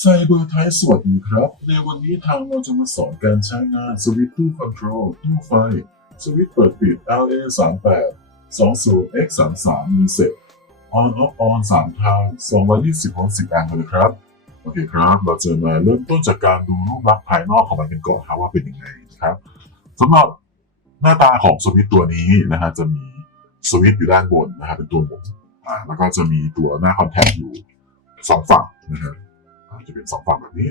ไซเบอร์ไทยสวัสดีครับ ในวันนี้ทางเราจะมาสอนการใช้งานสวิตช์ตู้คอนโทรลตู้ไฟ สวิตช์เปิดปิด LA 3 8 20 X 3 3 มีเสร็จ on off on 3 ทาง 220 60แอมป์เลยครับ โอเคครับ เราจะมาเริ่มต้นจากการดูรูปลักษณ์ภายนอกของมันกันก่อนครับว่าเป็นยังไงนะครับสำหรับหน้าตาของสวิตช์ตัวนี้นะฮะจะมีสวิตช์อยู่ด้านบนนะฮะเป็นตัวหมุนอ่าแล้วก็จะมีตัวหน้าคอนแทคอยู่สองฝั่งนะฮะอา จะเป็นสองฝั่งแบบนี้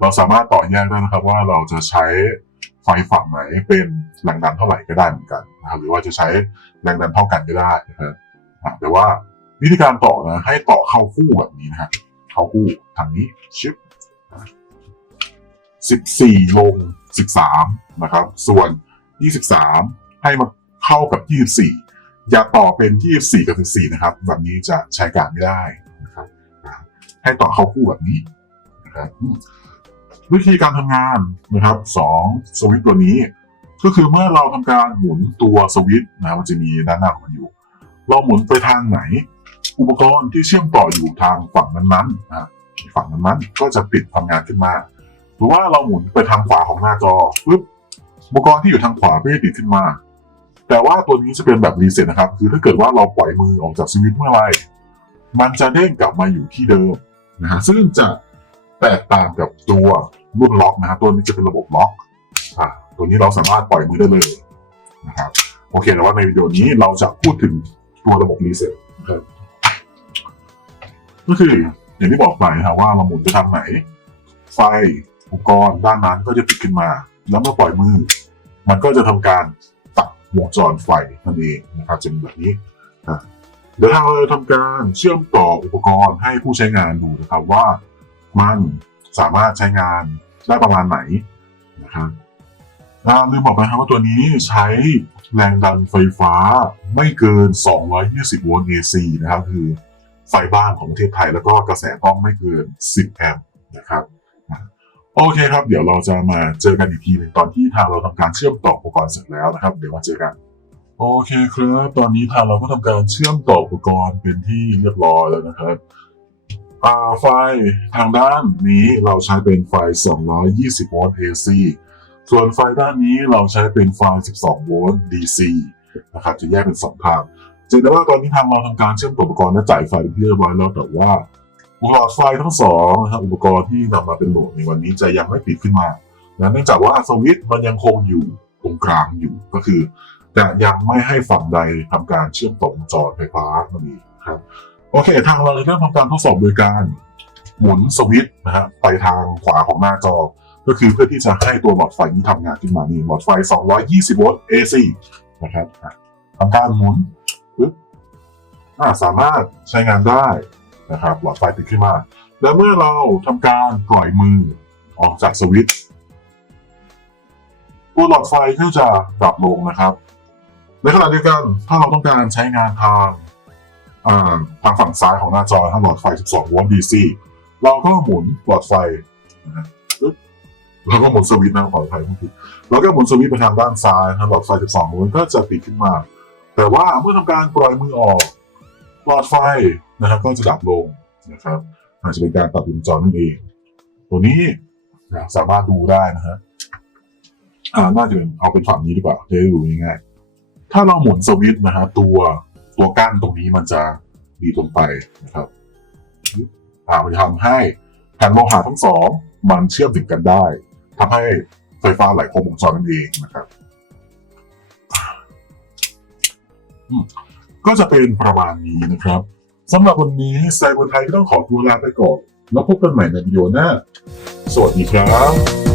เราสามารถต่อแยกได้นะครับว่าเราจะใช้ไฟฝั่งไหนเป็นแรงดันเท่าไหร่ก็ได้เหมือนกันนะครับหรือว่าจะใช้แรงดันเท่ากันก็ได้นะครับแต่ว่าวิธีการต่อนะให้ต่อเข้าคู่แบบนี้นะฮะเข้าคู่ทางนี้ชิปสิบสี่ลงสิบสามนะครับ ส่วนยี่สิบสามให้มาเข้ากับยี่สิบสี่อย่าต่อเป็นยี่สิบสี่กับสิบสี่นะครับ แบบนี้จะใช้การไม่ได้ ให้ต่อเข้าคู่แบบนี้นะครับวิธีการทำงานนะครับสองสวิตตัวนี้ ก็คือเมื่อเราทำการหมุนตัวสวิตนะมันจะมีด้านหน้าของมันอยู่ เราหมุนไปทางไหน อุปกรณ์ที่เชื่อมต่ออยู่ทางฝั่งนั้นๆนะฝั่งนั้นๆก็จะปิดทำงานขึ้นมา หรือว่าเราหมุนไปทางขวาของหน้าจอปุ๊บอุปกรณ์ที่อยู่ทางขวาไม่ได้ติดขึ้นมา แต่ว่าตัวนี้จะเป็นแบบรีเซ็ตนะครับ คือถ้าเกิดว่าเราปล่อยมือออกจากสวิตเมื่อไรมันจะเด้งกลับมาอยู่ที่เดิม นะฮะซึ่งจะแตกต่างกับตัวรุ่นล็อกนะฮะตัวนี้จะเป็นระบบล็อกอ่าตัวนี้เราสามารถปล่อยมือได้เลยนะครับโอเคแต่ว่าในวิดีโอนี้เราจะพูดถึงตัวระบบรีเซ็ตรับก็คืออย่างที่บอกไปนะครับว่าเราหมุนไปทางไหน ไฟอุปกรณ์ด้านนั้นก็จะติดขึ้นมา แล้วเมื่อปล่อยมือ มันก็จะทำการตัดวงจรไฟนั่นเองนะครับจะมีแบบนี้ เดี๋ยวทางเราจะทำการเชื่อมต่ออุปกรณ์ให้ผู้ใช้งานดูนะครับว่ามันสามารถใช้งานได้ประมาณไหนนะครับลืมบอกไปครับว่าตัวนี้ใช้แรงดันไฟฟ้าไม่เกิน 220 โวลต์ AC นะครับคือไฟบ้านของประเทศไทย แล้วก็กระแสต้องไม่เกิน 10 แอมป์นะครับโอเคครับ เดี๋ยวเราจะมาเจอกันอีกทีหนึ่งตอนที่ทางเราทำการเชื่อมต่ออุปกรณ์เสร็จแล้วนะครับ เดี๋ยวมาเจอกัน โอเคครับ ตอนนี้ทางเราก็ทำการเชื่อมต่ออุปกรณ์เป็นที่เรียบร้อยแล้วนะครับไฟทางด้านนี้เราใช้เป็นไฟ 220 โวลต์ AC ส่วนไฟด้านนี้เราใช้เป็นไฟ 12 โวลต์ DC นะครับจะแยกเป็นสองทางจะเห็นได้ว่าตอนนี้ทางเราทำการเชื่อมต่ออุปกรณ์และจ่ายไฟเป็นที่เรียบร้อยแล้วแต่ว่าหลอดไฟทั้งสองนะครับอุปกรณ์ที่นำมาเป็นโหลดในวันนี้จะยังไม่ติดขึ้นมาเนื่องจากว่าสวิตช์มันยังคงอยู่ตรงกลางอยู่ก็คือ จะยังไม่ให้ฝั่งใดทำการเชื่อมต่อวงจรไฟฟ้านั่นเองครับ โอเค ทางเราจะเริ่มทำการทดสอบโดยการหมุนสวิตช์นะฮะไปทางขวาของหน้าจอ ก็คือเพื่อที่จะให้ตัวหลอดไฟนี้ทำงานขึ้นมานี่หลอดไฟ 220 โวลต์ AC นะครับอะทำการหมุนปึ๊บอ่าสามารถใช้งานได้นะครับหลอดไฟติดขึ้นมา แล้วเมื่อเราทำการปล่อยมือออกจากสวิตช์ตัวหลอดไฟก็จะดับลงนะครับ ในขณะเดียวกันถ้าเราต้องการใช้งานทางทางฝั่งซ้ายของหน้าจอทางหลอดไฟ 12 โวลต์ DC เราก็หมุนหลอดไฟนะฮะเราก็หมุนสวิตช์นะขออภัยผิดเราก็หมุนสวิตช์ไปทางด้านซ้ายทางหลอดไฟ 12 โวลต์ก็จะติดขึ้นมา แต่ว่าเมื่อทำการปล่อยมือออกหลอดไฟนะครับก็จะดับลงนะครับอาจจะเป็นการตัดวงจรนั่นเอง ตัวนี้สามารถดูได้นะฮะอ่าน่าจะเป็นเอาเป็นฝั่งนี้ดีกว่าจะได้ดูง่ายๆ ถ้าเราหมุนสวิตช์นะฮะตัวตัวกั้นตรงนี้มันจะดีตรงไปนะครับอ่ามันจะทำให้แผ่นโลหะทั้งสองมันเชื่อมติดกันได้ทำให้ไฟฟ้าไหลครบวงจรนั่นเองนะครับก็จะเป็นประมาณนี้นะครับสำหรับวันนี้ไซบนไทยก็ต้องขอตัวลาไปก่อน แล้วพบกันใหม่ในวิดีโอหน้า สวัสดีครับ